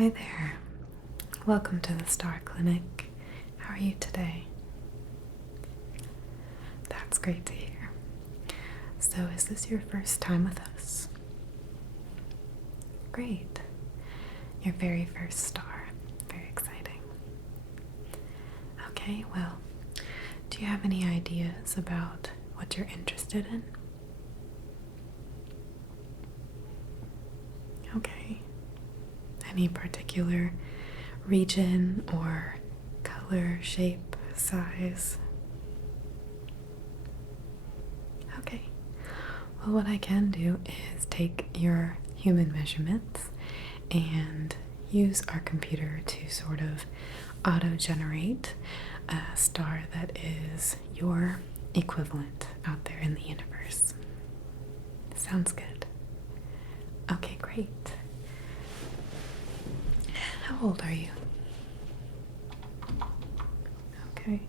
Hi there. Welcome to the Star Clinic. How are you today? That's great to hear. So, is this your first time with us? Great. Your very first star. Very exciting. Okay, well, do you have any ideas about what you're interested in? Okay. Any particular region or color, shape, size? Okay. Well, what I can do is take your human measurements and use our computer to sort of auto-generate a star that is your equivalent out there in the universe. Sounds good. Okay, great. How old are you? Okay.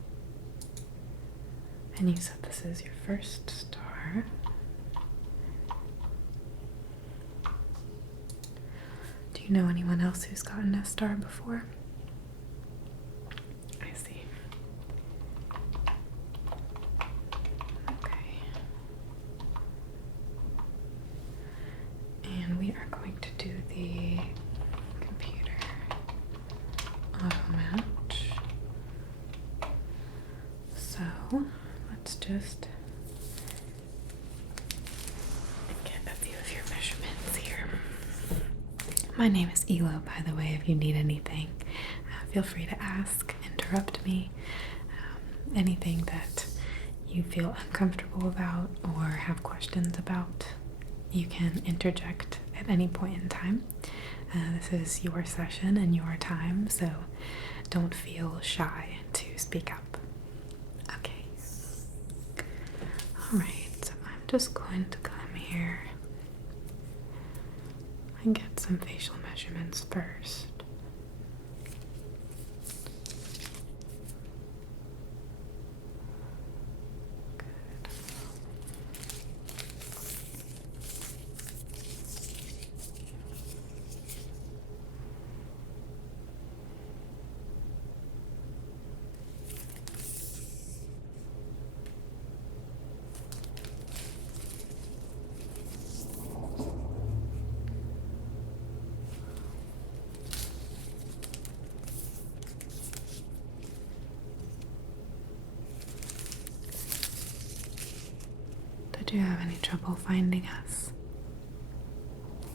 And you said this is your first star. Do you know anyone else who's gotten a star before? I see. Okay. And we are going to do the computer auto match. So let's just get a few of your measurements here. My name is Elo, by the way, if you need anything. Feel free to ask, interrupt me, anything that you feel uncomfortable about or have questions about. You can interject at any point in time. This is your session and your time, so don't feel shy to speak up. Okay. Alright, so I'm just going to come here and get some facial measurements first. Did you have any trouble finding us?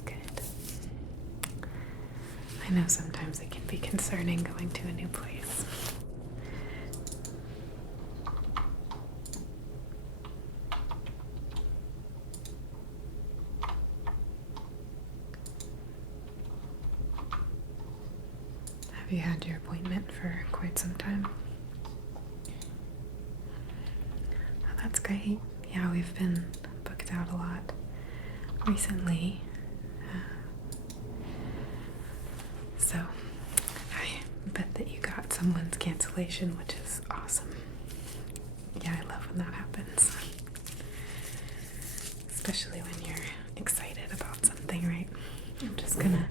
Good. I know sometimes it can be concerning going to a new place. Have you had your appointment for quite some time? Oh, that's great. Yeah, we've been booked out a lot recently. So I bet that you got someone's cancellation, which is awesome. Yeah, I love when that happens. Especially when you're excited about something, right? I'm just gonna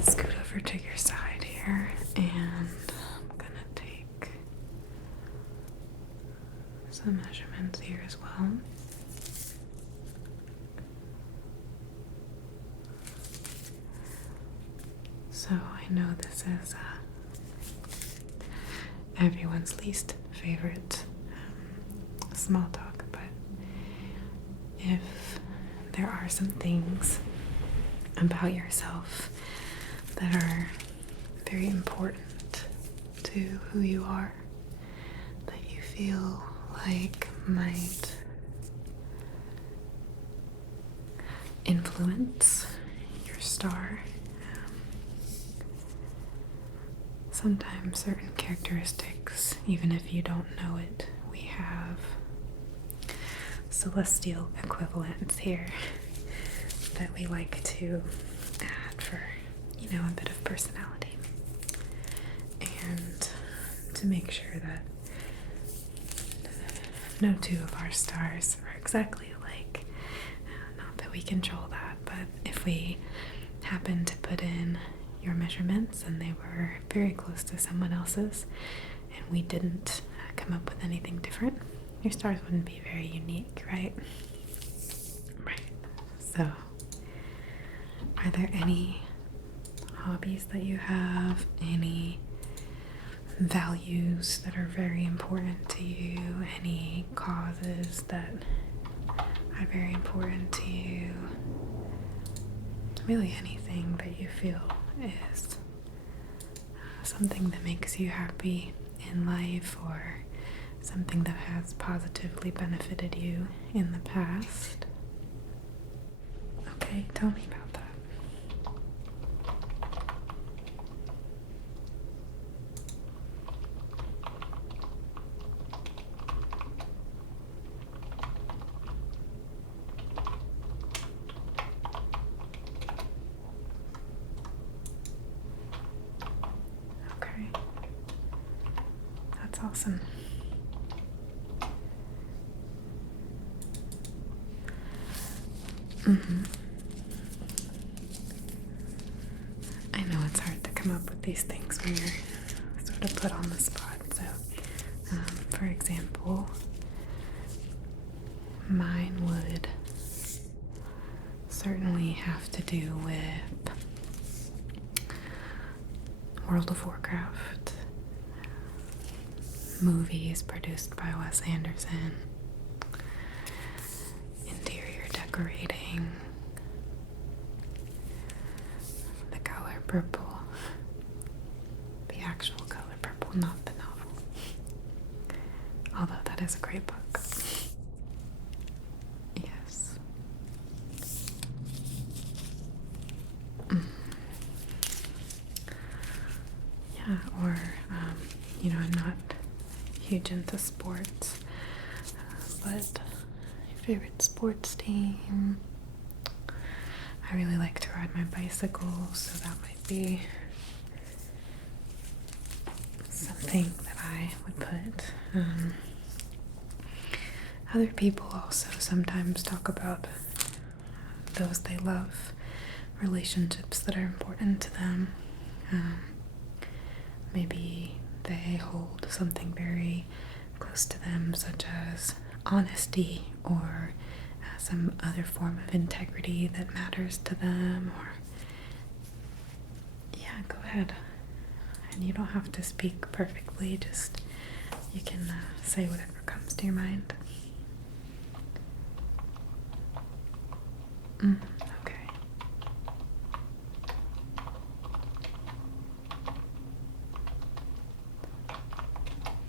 scoot over to your side here and I'm gonna take some measurements here as well. So I know this is everyone's least favorite small talk, but if there are some things about yourself that are very important to who you are, that you feel like might influence your star. Sometimes certain characteristics, even if you don't know it, we have celestial equivalents here that we like to add for, a bit of personality. And to make sure that no two of our stars are exactly alike. Not that we control that, but if we happen to put in your measurements and they were very close to someone else's, and we didn't come up with anything different, your stars wouldn't be very unique, right? Right. So, are there any hobbies that you have? Any values that are very important to you? Any causes that are very important to you? Really anything that you feel is something that makes you happy in life, or something that has positively benefited you in the past. Okay, tell me about that. Okay, that's awesome. I know it's hard to come up with these things when you're sort of put on the spot. So, for example, mine would certainly have to do with World of Warcraft, movies produced by Wes Anderson, interior decorating, the color purple, the actual color purple, not the novel. Although that is a great book. Yes. Yeah, or, I'm not huge into sports, but my favorite sports team. I really like to ride my bicycle, so that might be something that I would put. Other people also sometimes talk about those they love, relationships that are important to them. Maybe they hold something very close to them, such as honesty, or some other form of integrity that matters to them. Or yeah, go ahead. And you don't have to speak perfectly, just you can say whatever comes to your mind. Okay.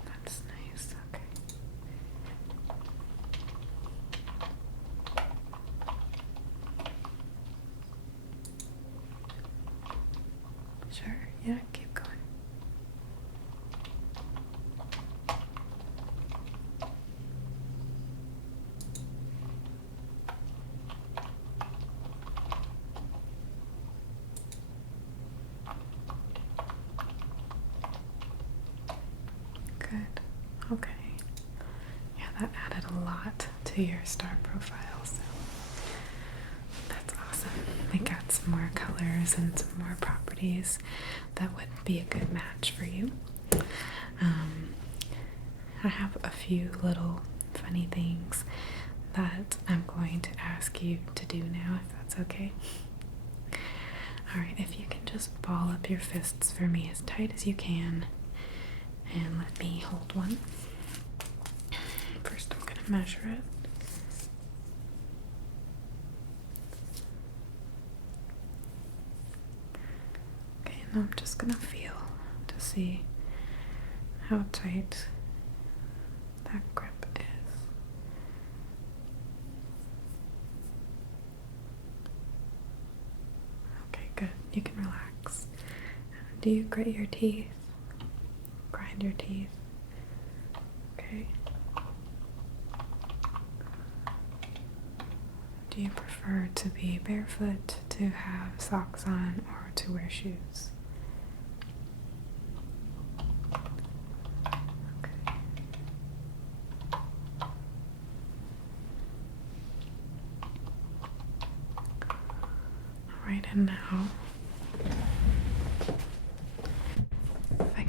That's nice. Okay. Sure. Yeah, keep going. Good. Okay. Yeah, that added a lot to your star profile, so that's awesome. We got some more colors and some more properties that would be a good match for you. I have a few little funny things that I'm going to ask you to do now, if that's okay. Alright, if you can just ball up your fists for me as tight as you can, and let me hold one. First, I'm going to measure it. Okay, now I'm just going to feel to see how tight that grip is. Okay, good. You can relax. Do you grit your teeth? Grind your teeth? Okay. Do you prefer to be barefoot, to have socks on, or to wear shoes? Okay. Alright, and now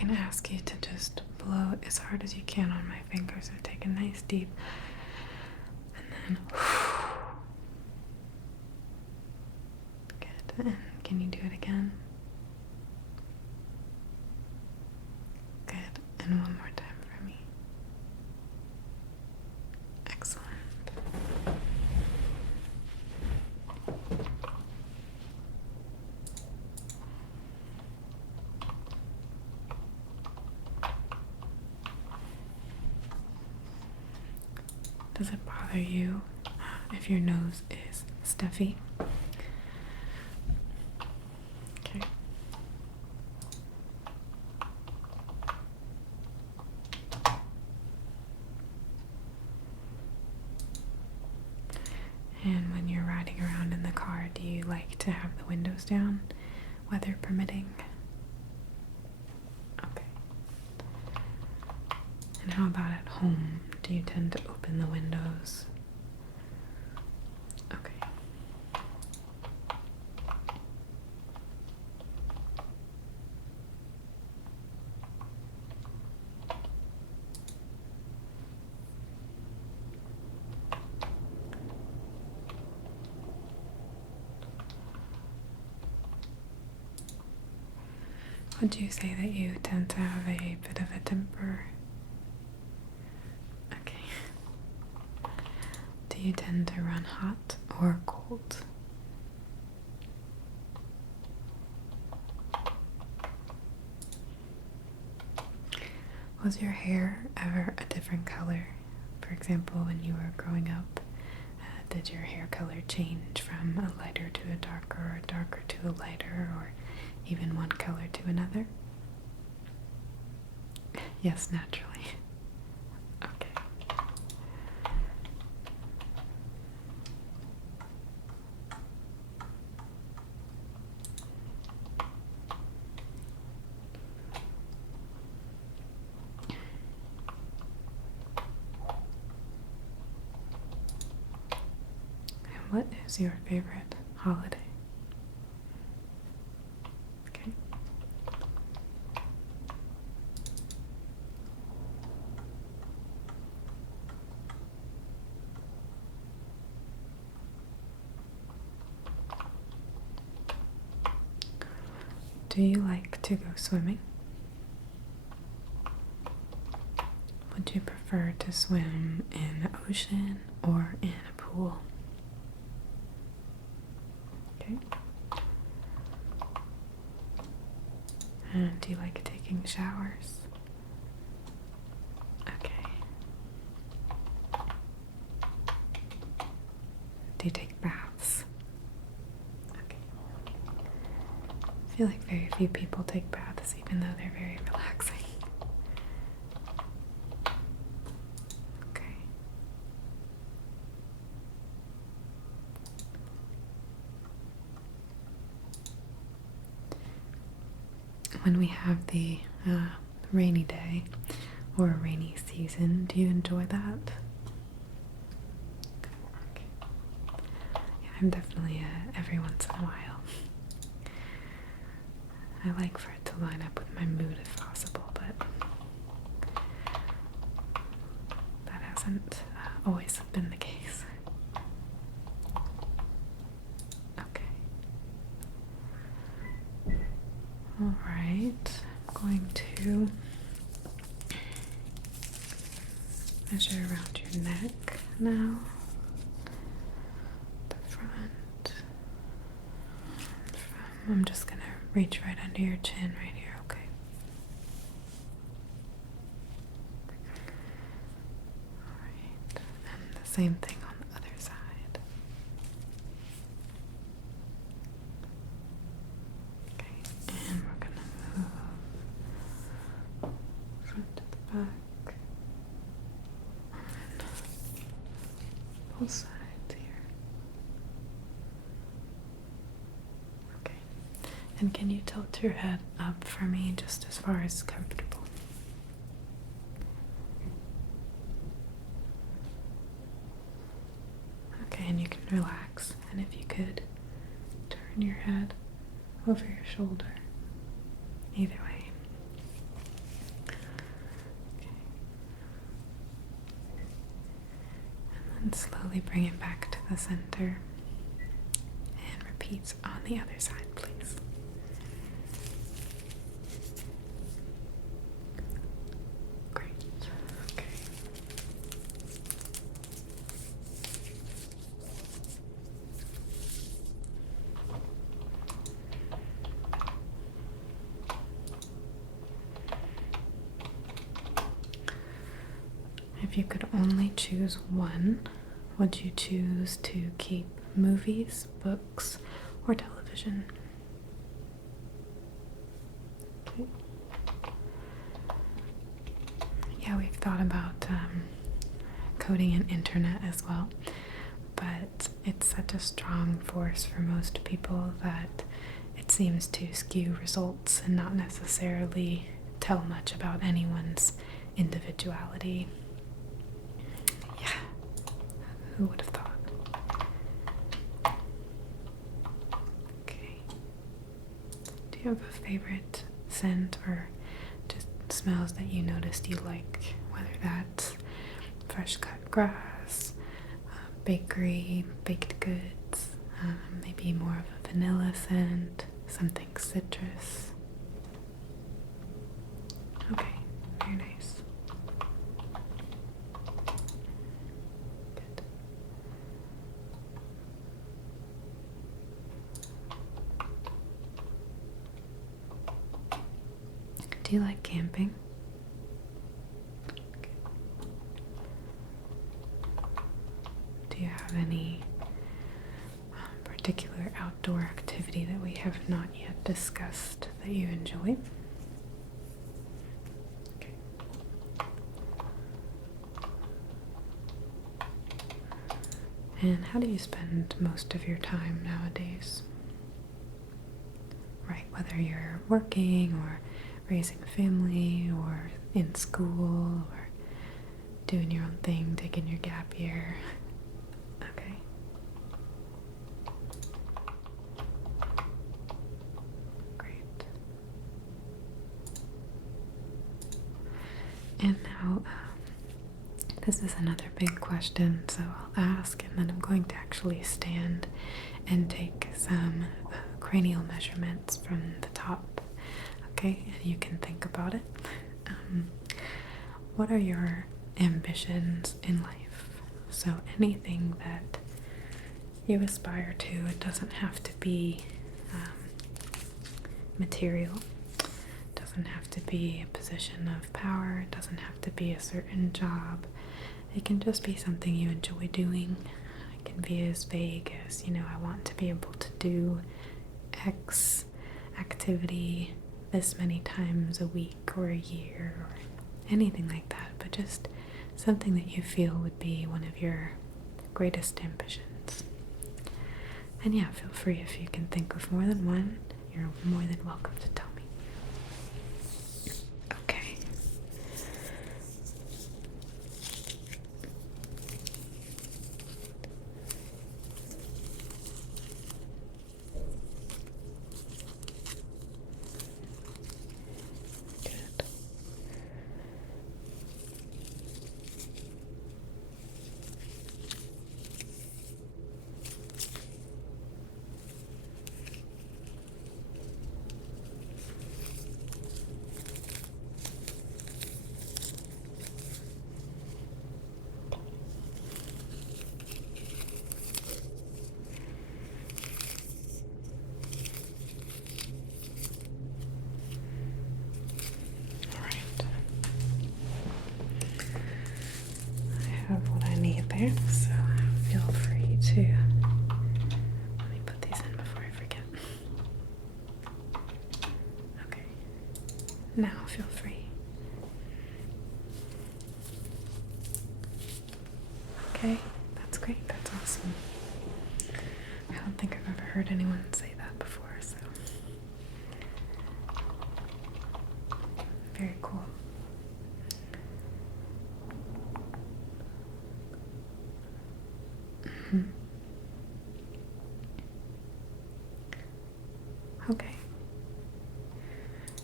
going to ask you to just blow as hard as you can on my fingers. So take a nice deep, and then good. And can you do it again? Good. And one more time for me. Excellent. Does it bother you if your nose is stuffy? Okay. And when you're riding around in the car, do you like to have the windows down, weather permitting? Okay. And how about at home? Do you tend to open the windows? Okay. Would you say that you tend to have a bit of a temper? Okay. Do you tend to run hot or cold? Was your hair ever a different color? For example, when you were growing up, did your hair color change from a lighter to a darker, or a darker to a lighter, or even one color to another? Yes, naturally. Okay. And what is your favorite holiday? Okay. Do you like to go swimming? Would you prefer to swim in the ocean or in a pool? Okay. And do you like taking showers? Okay. Do you take baths? Okay. I feel like very few people take baths, even though they're very relaxing. Okay. When we have the rainy day or a rainy season, do you enjoy that? Okay. Yeah, I'm definitely every once in a while. I like for it to line up with my mood if possible, but that hasn't always been the case. Okay. Alright, I'm going to measure around your neck now. The front. I'm just gonna reach right under your chin right here, okay? Alright, and the same thing on the other side. Okay, and we're gonna move front to the back. And both sides here. Okay. And can you tilt your head up for me just as far as comfortable? Okay, and you can relax. And if you could turn your head over your shoulder. Either way. And slowly bring it back to the center. And repeat on the other side, please. Great. Okay. If you could only choose one, would you choose to keep movies, books, or television? Okay. Yeah, we've thought about coding an internet as well, but it's such a strong force for most people that it seems to skew results and not necessarily tell much about anyone's individuality. Yeah, who would have thought? Okay. Do you have a favorite scent or just smells that you noticed you like? Whether that's fresh cut grass, bakery, baked goods, maybe more of a vanilla scent, something citrus. Okay, very nice. Good. Do you like camping? Okay. Do you have any particular outdoor activity that we have not yet discussed that you enjoy? Okay. And how do you spend most of your time nowadays? Right, whether you're working or raising a family or in school or doing your own thing, taking your gap year. Okay. Great. And now, this is another big question, so I'll ask and then I'm going to actually stand and take some cranial measurements from the top. Okay, and you can think about it. What are your ambitions in life? So anything that you aspire to, it doesn't have to be material. It doesn't have to be a position of power. It doesn't have to be a certain job. It can just be something you enjoy doing. It can be as vague as, I want to be able to do X activity this many times a week or a year or anything like that, but just something that you feel would be one of your greatest ambitions. And yeah, feel free if you can think of more than one, you're more than welcome to tell me. Okay. Good. Have what I need there, so feel free to let me put these in before I forget. Okay, now feel free. Okay, that's great, that's awesome. I don't think I've ever heard anyone say that before, so very cool. Okay.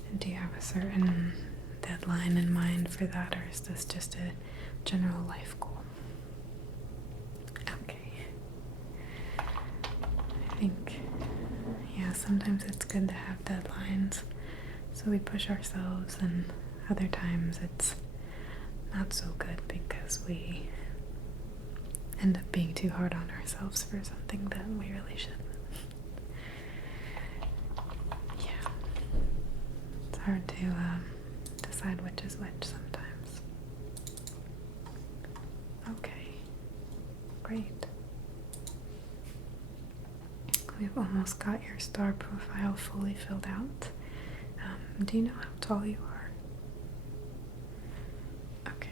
And do you have a certain deadline in mind for that, or is this just a general life goal? think, yeah, sometimes it's good to have deadlines, so we push ourselves, and other times it's not so good because we end up being too hard on ourselves for something that we really shouldn't. Yeah, it's hard to decide which is which sometimes. Okay, great. We've almost got your star profile fully filled out. Do you know how tall you are? Okay.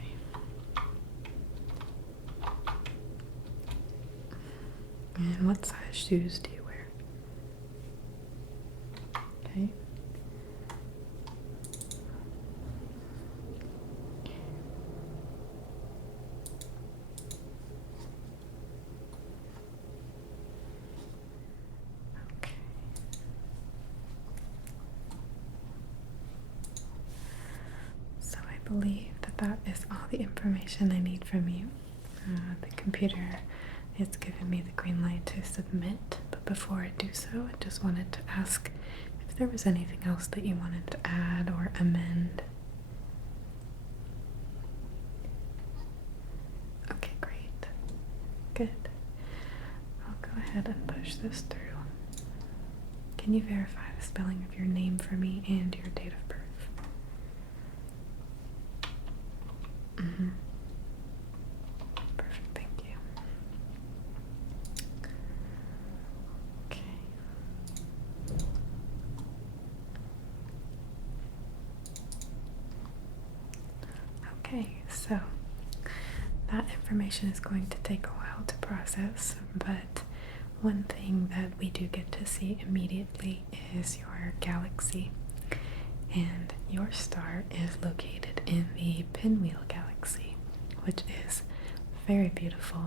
And what size shoes do you wear? Okay. Okay. So I believe that is all the information I need from you. The computer has given me the green light to submit, but before I do so, I just wanted to ask if there was anything else that you wanted to add or amend. Okay, great. Good. I'll go ahead and push this through. Can you verify the spelling of your name for me and your date of birth? Perfect, thank you. Okay. Okay, so that information is going to take a while to process, but one thing that we do get to see immediately is your galaxy. And your star is located in the Pinwheel Galaxy, which is very beautiful.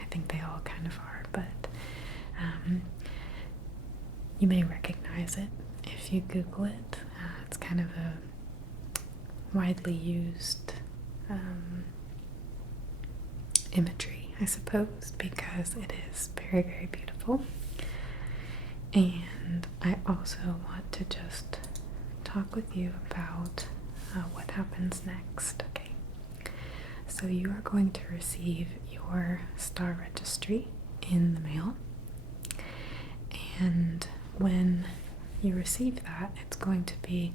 I think they all kind of are, but you may recognize it if you Google it. It's kind of a widely used imagery, I suppose, because it is very, very beautiful. And I also want to just talk with you about what happens next, okay? So you are going to receive your star registry in the mail, and when you receive that, it's going to be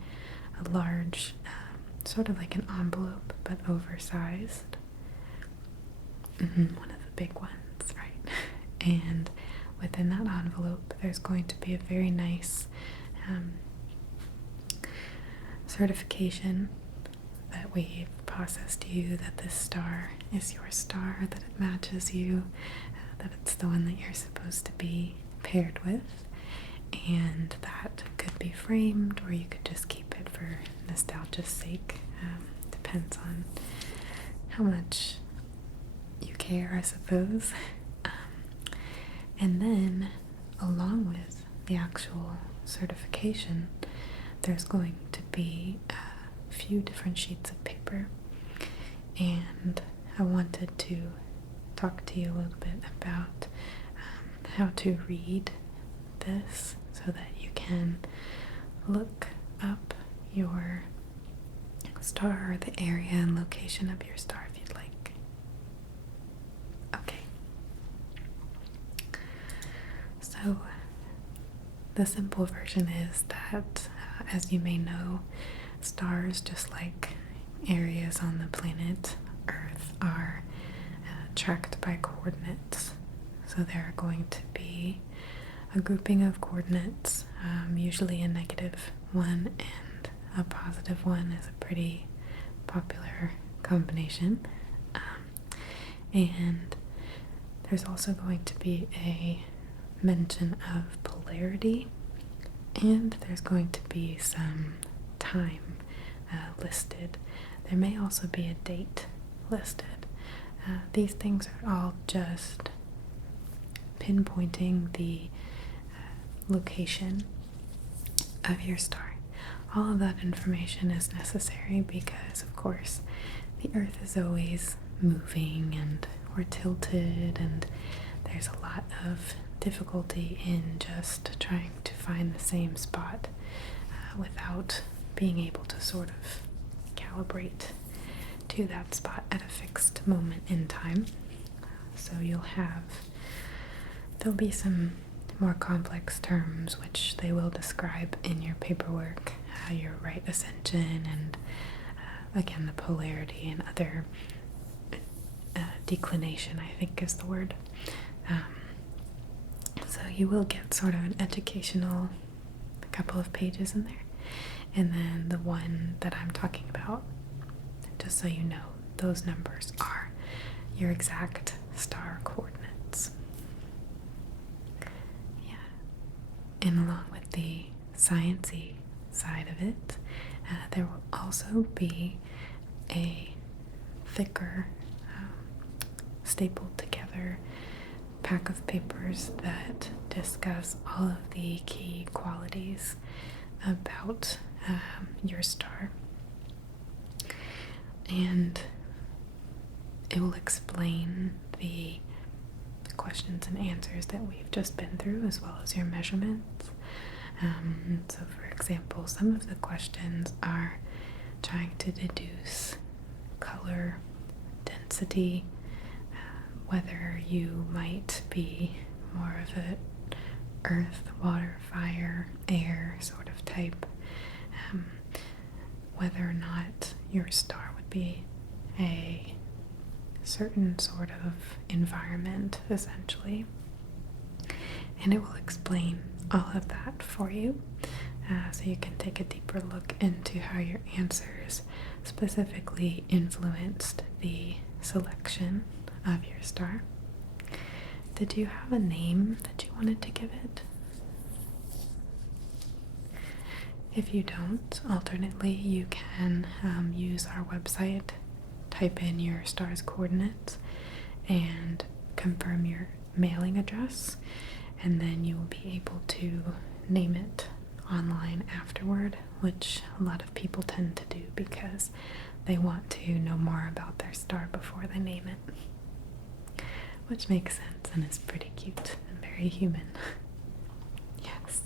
a large, sort of like an envelope, but oversized. One of the big ones, right? And within that envelope, there's going to be a very nice certification that we've processed you, that this star is your star, that it matches you, that it's the one that you're supposed to be paired with, and that could be framed, or you could just keep it for nostalgia's sake. Depends on how much you care, I suppose. And then, along with the actual certification, there's going to be a few different sheets of paper, and I wanted to talk to you a little bit about how to read this so that you can look up your star, or the area and location of your star if you'd like. Okay. So the simple version is that, as you may know, stars, just like areas on the planet Earth, are tracked by coordinates. So there are going to be a grouping of coordinates, usually a -1 and a +1 is a pretty popular combination. And there's also going to be a mention of polarity, and there's going to be some time listed. There may also be a date listed. These things are all just pinpointing the location of your star. All of that information is necessary because, of course, the Earth is always moving and we're tilted, and there's a lot of difficulty in just trying to find the same spot without being able to sort of calibrate to that spot at a fixed moment in time. So there'll be some more complex terms which they will describe in your paperwork, your right ascension and again the polarity and other declination, I think is the word. So you will get sort of an educational couple of pages in there, and then the one that I'm talking about, just so you know, those numbers are your exact star coordinates. Yeah. And along with the sciencey side of it, there will also be a thicker, stapled together pack of papers that discuss all of the key qualities about your star. And it will explain the questions and answers that we've just been through, as well as your measurements. So for example, some of the questions are trying to deduce color, density, whether you might be more of a earth, water, fire, air sort of type, whether or not your star would be a certain sort of environment, essentially. And it will explain all of that for you, so you can take a deeper look into how your answers specifically influenced the selection of your star. Did you have a name that you wanted to give it? If you don't, alternately, you can use our website, type in your star's coordinates, and confirm your mailing address, and then you will be able to name it online afterward, which a lot of people tend to do because they want to know more about their star before they name it, which makes sense and is pretty cute and very human. Yes.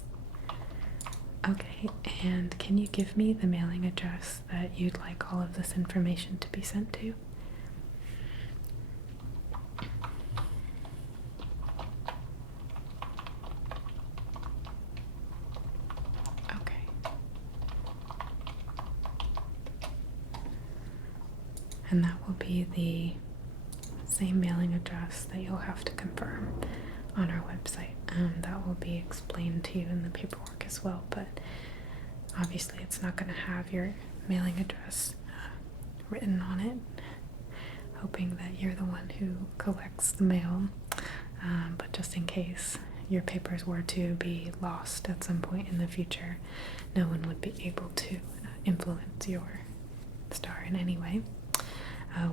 Okay, and can you give me the mailing address that you'd like all of this information to be sent to? Okay. And that will be the same mailing address that you'll have to confirm on our website. That will be explained to you in the paperwork as well, but obviously it's not going to have your mailing address written on it, hoping that you're the one who collects the mail, but just in case your papers were to be lost at some point in the future, no one would be able to influence your star in any way.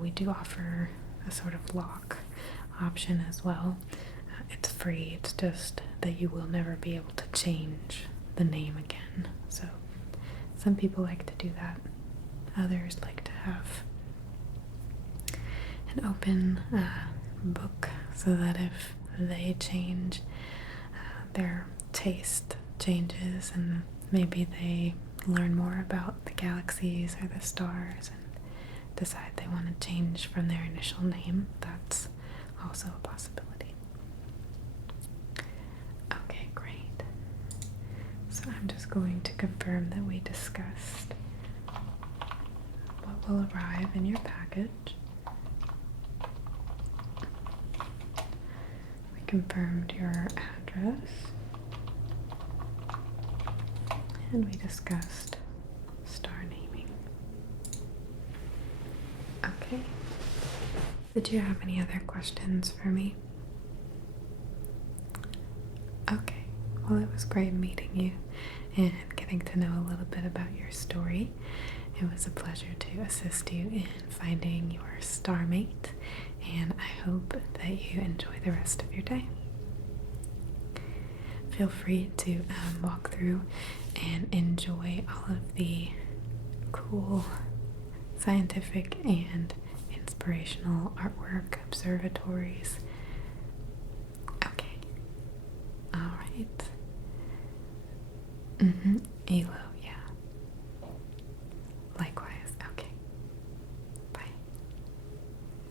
We do offer a sort of lock option as well. It's free, it's just that you will never be able to change the name again. So some people like to do that. Others like to have an open book so that if they change, their taste changes and maybe they learn more about the galaxies or the stars and decide they want to change from their initial name, that's also a possibility. Okay, great. So I'm just going to confirm that we discussed what will arrive in your package. We confirmed your address. And we discussed star naming. Okay. Did you have any other questions for me? Okay. Well, it was great meeting you and getting to know a little bit about your story. It was a pleasure to assist you in finding your starmate, and I hope that you enjoy the rest of your day. Feel free to walk through and enjoy all of the cool scientific and inspirational artwork, observatories. Okay, Elo.